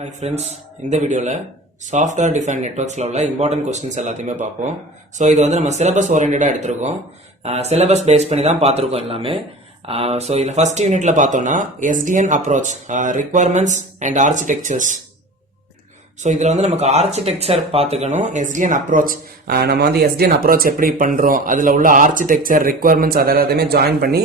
Hi friends, இந்த வீடியோல software define நெட்வொர்க்ஸ்ல உள்ள இம்பார்ட்டன்ட் கொஸ்டின்ஸ் எல்லாத்தையுமே பார்ப்போம். ஸோ இது வந்து நம்ம சிலபஸ் ஓரியன்டா எடுத்திருக்கோம். சிலபஸ் பேஸ் பண்ணி தான் பார்த்துருக்கோம் எல்லாமே. ஸோ இதில் ஃபர்ஸ்ட் யூனிட்ல பார்த்தோம்னா STN approach requirements and architectures. So இதில் வந்து நமக்கு ஆர்கிடெக்சர் பார்த்துக்கணும். எஸ்டிஎன் அப்ரோச் நம்ம வந்து எஸ்டிஎன் அப்ரோச் எப்படி பண்றோம், அதில் உள்ள ஆர்கிடெக்சர் ரிக்வயர்மெண்ட்ஸ் அதை எல்லாத்தையுமே ஜாயின் பண்ணி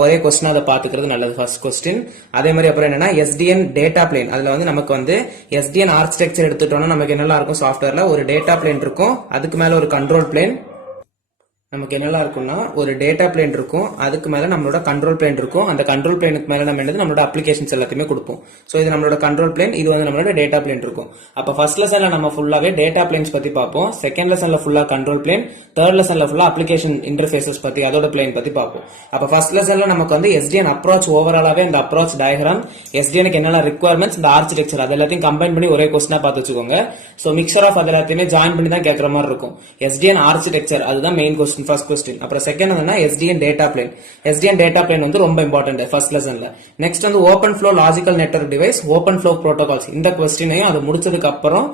ஒரே கொஸ்டின் அதை பார்த்துக்கிறது நல்லது. First question. அதே மாதிரி அப்புறம் என்னன்னா எஸ்டிஎன் டேட்டா பிளேன். அதுல வந்து நமக்கு வந்து எஸ்டிஎன் ஆர்கிடெக்சர் எடுத்துட்டோம்னா நமக்கு என்னெல்லாம் இருக்கும், சாஃப்ட்வேர்ல ஒரு டேட்டா பிளேன் இருக்கும், அதுக்கு மேல ஒரு கண்ட்ரோல் பிளேன், நமக்கு என்னெல்லாம் இருக்கும்னா ஒரு டேட்டா பிளேன் இருக்கும், அதுக்கு மேல நம்மளோட கண்ட்ரோல் பிளேன் இருக்கும், அந்த கண்ட்ரோல் பிளேனுக்கு மேல நம்ம என்னது நம்மளோட அப்ளிகேஷன்ஸ் எல்லாத்தையுமே கொடுப்போம். ஸோ இது நம்மளோட கண்ட்ரோல் பிளேன், இது வந்து நம்மளோட டேட்டா பிளேன் இருக்கும். அப்ப ஃபர்ஸ்ட் லெசன்ல நம்ம ஃபுல்லாவே டேட்டா பிளேன்ஸ் பத்தி பார்ப்போம், செகண்ட் லெசன்ல ஃபுல்லா கண்ட்ரோல் பிளேன், தேர்ட் லெசன்ல ஃபுல்லா அப்ளிகேஷன் இன்டர்ஃபேசஸ் பத்தி அதோட பிளேன் பத்தி பார்ப்போம். அப்ப ஃபர்ஸ்ட் லெசன்ல நமக்கு வந்து எஸ்டிஎன் அப்ரோச் ஓவராலாவே இந்த அப்ரோச் டயக்ராம், எஸ்டிஎனுக்கு என்னெல்லாம் ரிக்வயர்மெண்ட்ஸ், இந்த ஆர்கிடெக்சர் அது எல்லாத்தையும் கம்பைன் பண்ணி ஒரே கொஸ்டினா பார்த்து வச்சுக்கோங்க. ஸோ மிக்சர் ஆஃப் அது எல்லாத்தையுமே ஜாயின் பண்ணி தான் கேட்கற மாதிரி இருக்கும். எஸ்டிஎன் ஆர்கிடெக்சர் அதுதான் மெயின் கொஸ்டின், ஃபர்ஸ்ட் கொஸ்டின். அப்புறம் செகண்ட் வந்து STN data plane. STN data plane வந்து ரொம்ப இம்பார்ட்டன்ட் ஃபர்ஸ்ட் லெசன்ல. நெக்ஸ்ட் வந்து open flow logical network device, open flow protocols. இந்த கொஸ்டினையும் அது முடிச்சதுக்கு அப்புறம்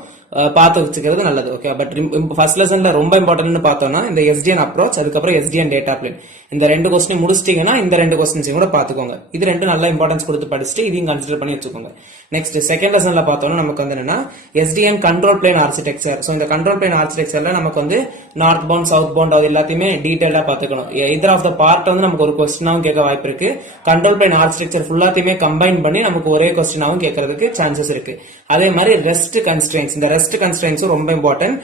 பார்த்து வச்சுக்கிறது நல்லது. ஓகே, பட் ஃபர்ஸ்ட் லெசன்ல ரொம்ப இம்பார்ட்டன்ட் பார்த்தோம்னா இந்த எஸ்டிஎன் அப்ரோச், அதுக்கப்புறம் எஸ்டிஎன் டேட்டா பிளேன். இந்த ரெண்டு கொஸ்டின் முடிச்சிட்டீங்கன்னா இந்த ரெண்டு கொஸ்டின்ஸையும் கூட பார்த்துக்கோங்க. இது ரெண்டு நல்ல இம்பார்ட்டன்ஸ் கொடுத்து படிச்சுட்டு இதையும் கன்சிடர் பண்ணி வச்சுக்கோங்க. நெக்ஸ்ட் செகண்ட் லெசன்ல பார்த்தோம்னா நமக்கு வந்து என்னன்னா STN control plane architecture. So இந்த கண்ட்ரோல் பிளேன் ஆர்கிடெக்சர்ல நமக்கு வந்து நார்த் பவுண்ட் சவுத் பவுண்ட் அது எல்லாத்தையுமே டீடைலா பார்த்துக்கணும். இதர் ஆஃப் த பார்ட் வந்து நமக்கு ஒரு கொஸ்டினாவும் கேட்க வாய்ப்பு இருக்கு. கண்ட்ரோல் பிளேன் ஆர்கிடெக்சர் ஃபுல்லாத்தையுமே கம்பைன் பண்ணி நமக்கு ஒரே கொஸ்டினாவும் கேட்கறதுக்கு சான்சஸ் இருக்கு. அதே மாதிரி ரெஸ்ட் கன்ஸ்ட்ரெயின்ஸ், இந்த ரெஸ்ட் கன்ஸ்ட்ரெயின்ஸும் ரொம்ப இம்பார்ட்டன்ட்.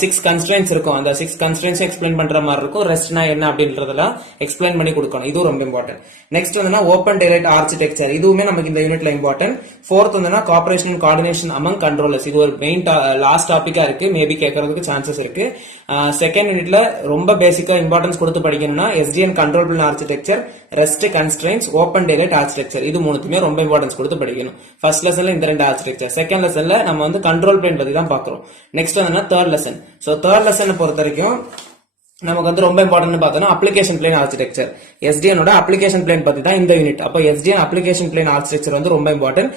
6 கன்ஸ்ட்ரெயின்ஸ் இருக்கும், அந்த 6 கன்ஸ்ட்ரெயின்ஸ் எக்ஸ்பிளைன் பண்ற மாதிரி இருக்கும். ரெஸ்ட்னா என்ன அப்படின்றதெல்லாம் எக்ஸ்பிளைன் பண்ணி கொடுக்கணும், இதுவும் ரொம்ப இம்பார்ட்டன்ட். நெக்ஸ்ட் வந்து ஓபன் டைரக்ட் ஆர்கிடெக்சர், இதுவுமே நமக்கு இந்த யூனிட்ல இம்பார்ட்டன்ட். ஃபோர்த் வந்து cooperation and coordination among controllers, இது ஒரு மெயின் லாஸ்ட் டாபிக்கா இருக்கு, மேபி கேட்கறதுக்கு சான்சஸ் இருக்கு. செகண்ட் யூனிட்ல ரொம்ப பேசிக்கா இம்பார்ட்டன்ஸ் கொடுத்து படிக்கணும்னா STN control plane architecture, rest constrains, open direct architecture, இது மூணுத்துமே ரொம்ப இம்பார்ட்டன்ஸ் கொடுத்து படிக்கணும். ஃபர்ஸ்ட் லெசன்ல இந்த ரெண்டு ஆர்கிடெக்சர், செகண்ட் லெசன்ல நம்ம வந்து கண்ட்ரோல் பிளேன் பத்தி தான் பாக்குறோம். நெக்ஸ்ட் வந்து third lesson. So third lesson பொறுத்த வரைக்கும் நமக்கு வந்து ரொம்ப இம்பார்ட்டன்ட் பார்த்தோம்னா அப்ளிகேஷன் பிளேன் ஆர்கிடெக்சர். எஸ்டிஎனோட அப்ளிகேஷன் பிளேன் பத்தி தான் இந்த யூனிட். அப்போ எஸ்டிஎன் அப்ளிகேஷன் பிளேன் ஆர்கிடெக்சர் வந்து ரொம்ப இம்பார்ட்டன்ட்.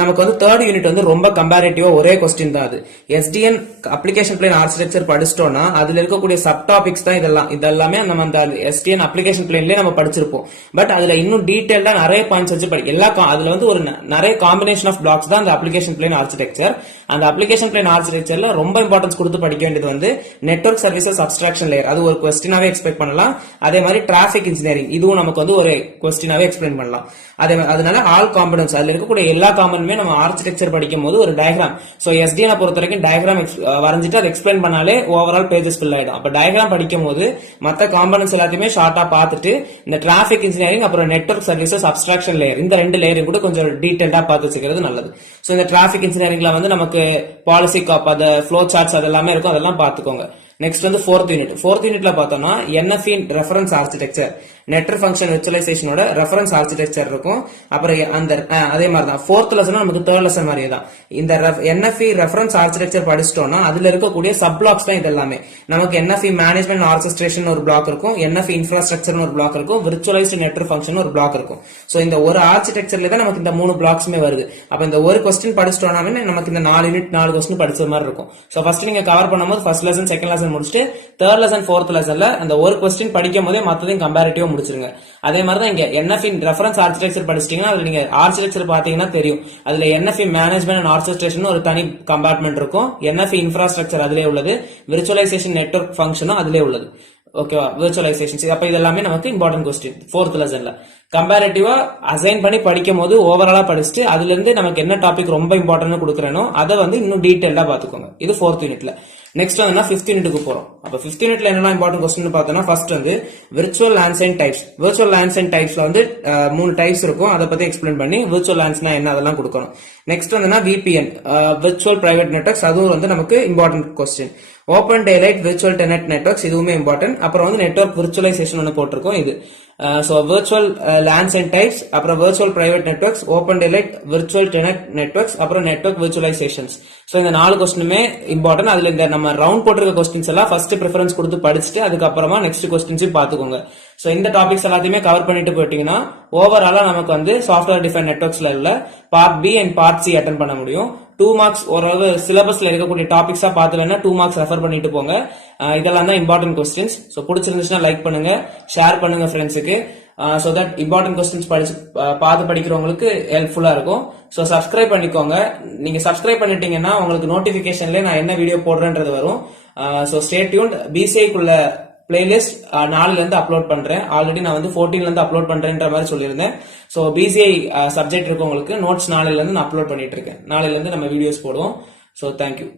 நமக்கு வந்து தேர்ட் யூனிட் வந்து ரொம்ப கம்பேரிட்டிவா ஒரே கொஸ்டின் தான் அது. எஸ்டிஎன் அப்ளிகேஷன் பிளேன் ஆர்கிடெக்சர் படிச்சிட்டோம்னா அதுல இருக்கக்கூடிய சப் டாபிக்ஸ் தான் இதெல்லாமே நம்ம அந்த எஸ்டிஎன் அப்ளிகேஷன் பிளேன்லயே நம்ம படிச்சிருப்போம். பட் அதுல இன்னும் டீடைல்டா நிறைய பாயிண்ட்ஸ் வச்சு அதுல வந்து ஒரு நிறைய காம்பினேஷன் ஆஃப் பிளாக்ஸ் தான் அந்த அப்ளிகேஷன் பிளேன் ஆர்கிடெக்சர். அந்த அப்ளிகேஷன் பிளேன் ஆர்கிடெக்சர்ல ரொம்ப இம்பார்ட்டன்ஸ் கொடுத்து படிக்க வேண்டியது வந்து நெட்வொர்க் சர்வீசஸ் அப்ஸ்ட்ராக்ஷன் லேயர், அது ஒரு கொஸ்டினாவே எக்ஸ்பெக்ட் பண்ணலாம். அதே மாதிரி டிராபிக் இன்ஜினியரிங், இதுவும் நமக்கு வந்து ஒரு கொஸ்டினாவே எக்ஸ்பிளைன் பண்ணலாம். அதனால ஆல் காம்பனன்ட்ஸ், அதுல இருக்கக்கூடிய எல்லா காம்பனன்ட்மே நம்ம ஆர்கிடெக்சர் படிக்கும் போது ஒரு டயக்ராம். சோ எஸ்டிஎன் பொறுத்த வரைக்கும் டயக்ராம் வரைஞ்சிட்டு அதை எக்ஸ்பிளைன் பண்ணாலே ஓவரால் பேஜஸ் ஃபில் ஆயிடும். அப்ப டயக்ராம் படிக்கும் போது மத்த காம்பனன்ட்ஸ் எல்லாத்தையுமே ஷார்ட்டா பார்த்துட்டு இந்த டிராபிக் இன்ஜினியரிங் அப்புறம் நெட்வொர்க் சர்வீசஸ் அப்ஸ்ட்ராக்ஷன் லேயர், இந்த ரெண்டு லேயரையும் கூட கொஞ்சம் டீடைல்டா பார்த்து வச்சுக்கிறது நல்லது. சோ இந்த டிராபிக் இன்ஜினியரிங்ல வந்து நமக்கு பாலிசி காப், அது ஃப்ளோ சார்ட்ஸ் அதெல்லாமே இருக்கும், அதெல்லாம் பார்த்துக்கோங்க. நெக்ஸ்ட் வந்து ஃபோர்த் யூனிட்ல பார்த்தோம்னா NFE reference architecture, network function விர்ச்சுவலைசேஷனோட ரெஃபரன்ஸ் ஆர்கிடெக்சர் இருக்கும். அப்புறம் அந்த அதே மாதிரி தான் ஃபோர்த் லெசன் நமக்கு தேர்ட் லெசன் மாதிரியே தான். இந்த என்எஃப்இ ரெஃபரன்ஸ் ஆர்கிடெக்சர் படிச்சிட்டோம்னா அதுல இருக்கக்கூடிய சப் பிளாக்ஸ் தான் இது எல்லாமே. நமக்கு என்எஃப்இ மேனேஜ்மெண்ட் ஆர்கெஸ்ட்ரேஷன் ஒரு பிளாக் இருக்கும், என்எஃப்இ இன்ஃப்ராஸ்ட்ரக்சர் ஒரு பிளாக் இருக்கும், விர்ச்சுவலைஸ்டு நெட்வொர்க் ஃபங்க்ஷன் ஒரு பிளாக் இருக்கும். சோ இந்த ஒரு ஆர்கிடெக்சர்ல தான் நமக்கு இந்த 3 பிளாக்ஸ்மே வருது. அப்ப இந்த ஒரு கொஸ்டின் படிச்சிட்டோம்னா நமக்கு இந்த 4 யூனிட் 4 கொஸ்டின் படிச்ச மாதிரி இருக்கும். சோ ஃபர்ஸ்ட் நீங்க கவர் பண்ணும்போது ஃபர்ஸ்ட் லெசன் செகண்ட் லெசன் முடிச்சுட்டு தேர்ட் லெசன் ஃபோர்த் லெசன்ல அந்த ஒரு கொஸ்டின் படிக்கும் போதே மத்ததையும் கம்பேரிட்டிவா முடிச்சிருங்க. அதே மாதிரி தான் இங்க என்எஃப்இ ரெஃபரன்ஸ் ஆர்கிடெக்சர் படிச்சிட்டீங்கன்னா அதுல நீங்க ஆர்கிடெக்சர் பாத்தீங்கன்னா தெரியும். அதுல என்எஃப்இ மேனேஜ்மெண்ட் அண்ட் ஆர்கெஸ்ட்ரேஷன் ஒரு தனி கம்பார்ட்மெண்ட் இருக்கும், என்எஃப்இ இன்ஃப்ராஸ்ட்ரக்சர் அதிலே உள்ளது, விர்ச்சுவலைசேஷன் நெட்வொர்க் ஃபங்க்ஷனும் அதிலே உள்ளது. ஓகேவா, விர்ச்சுவலைசேஷன். அப்ப இதெல்லாமே நமக்கு இம்பார்ட்டன்ட் கொஸ்டின் ஃபோர்த் லெசன்ல. கம்பேரிட்டிவா அசைன் பண்ணி படிக்கும் போது ஓவராலா படிச்சுட்டு அதுல இருந்து நமக்கு என்ன டாபிக் ரொம்ப இம்பார்ட்டன்ட் கொடுக்குறேனோ அதை வந்து இன்னும் டீடைல்டா பாத்துக்கோங்க. இது ஃபோர்த் யூனிட்ல. நெக்ஸ்ட் வந்து ஃபிஃப்த் யூனிட்டுக்கு போறோம். அப்ப ஃபிஃப்த் யூனிட்ல என்ன இம்பார்ட்டன்ட் கொஸ்டின் பார்த்தோம்னா ஃபர்ஸ்ட் வந்து virtual LANs and types. Virtual LANs and டைப்ஸ்ல வந்து 3 டைப்ஸ் இருக்கும், அதை பத்தி எக்ஸ்பிளைன் பண்ணி விர்ச்சுவல் லான்ஸ்னா என்ன அதெல்லாம் கொடுக்கணும். நெக்ஸ்ட் வந்து விபிஎன், விர்ச்சுவல் பிரைவேட் நெட்வொர்க்ஸ், அதுவும் வந்து நமக்கு important question. Open direct virtual Tenet networks, இதுவுமே இம்பார்ட்டன்ட். அப்புறம் வந்து நெட்வொர்க் விர்ச்சுவலைசேஷன் ஒன்று போட்டிருக்கோம் இது. So virtual LANs and types, அப்புறம் virtual private networks, open direct virtual tenant networks, அப்புறம் network virtualizations. So இந்த 4 கொஸ்டினுமே இம்பார்ட்டன்ட். அதுல இந்த நம்ம ரவுண்ட் போட்டிருக்க கொஸ்டின்ஸ் எல்லாம் ஃபர்ஸ்ட் ப்ரிஃபரன்ஸ் கொடுத்து படிச்சுட்டு அதுக்கப்புறமா நெக்ஸ்ட் கொஸ்டின்ஸையும் பார்த்துக்கோங்க. ஸோ இந்த டாபிக்ஸ் எல்லாத்தையுமே கவர் பண்ணிட்டு போயிட்டீங்கன்னா ஓவராலா நமக்கு வந்து சாஃப்ட்வேர் டிஃபைன் நெட்வொர்க்ஸ்ல உள்ள part B and part C attend பண்ண முடியும். 2 மார்க்ஸ் ஓரளவு சிலபஸ்ல இருக்கக்கூடிய டாபிக்ஸா பார்த்துலன்னா 2 மார்க்ஸ் ரெஃபர் பண்ணிட்டு போங்க. இதெல்லாம் தான் இம்பார்ட்டன்ட் கொஸ்டின்ஸ். ஸோ பிடிச்சிருந்துச்சுன்னா லைக் பண்ணுங்க, ஷேர் பண்ணுங்க ஃப்ரெண்ட்ஸுக்கு. ஸோ தட் இம்பார்ட்டன்ட் கொஸ்டின்ஸ் பார்த்து படிக்கிறவங்களுக்கு ஹெல்ப்ஃபுல்லா இருக்கும். ஸோ சப்ஸ்கிரைப் பண்ணிக்கோங்க. நீங்க சப்ஸ்கிரைப் பண்ணிட்டீங்கன்னா உங்களுக்கு நோட்டிபிகேஷன்ல நான் என்ன வீடியோ போடுறேன்றது வரும். So stay tuned. பிசிஐக்குள்ள பிளேலிஸ்ட் 4ல இருந்து அப்லோட் பண்றேன். ஆல்ரெடி நான் வந்து 14ல இருந்து அப்லோட் பண்றேன்ற மாதிரி சொல்லியிருந்தேன். ஸோ பிசிஐ சப்ஜெக்ட் இருக்கவங்களுக்கு நோட்ஸ் 4ல இருந்து நான் அப்லோட் பண்ணிட்டு இருக்கேன். 4ல இருந்து நம்ம வீடியோஸ் போடுவோம். So thank you.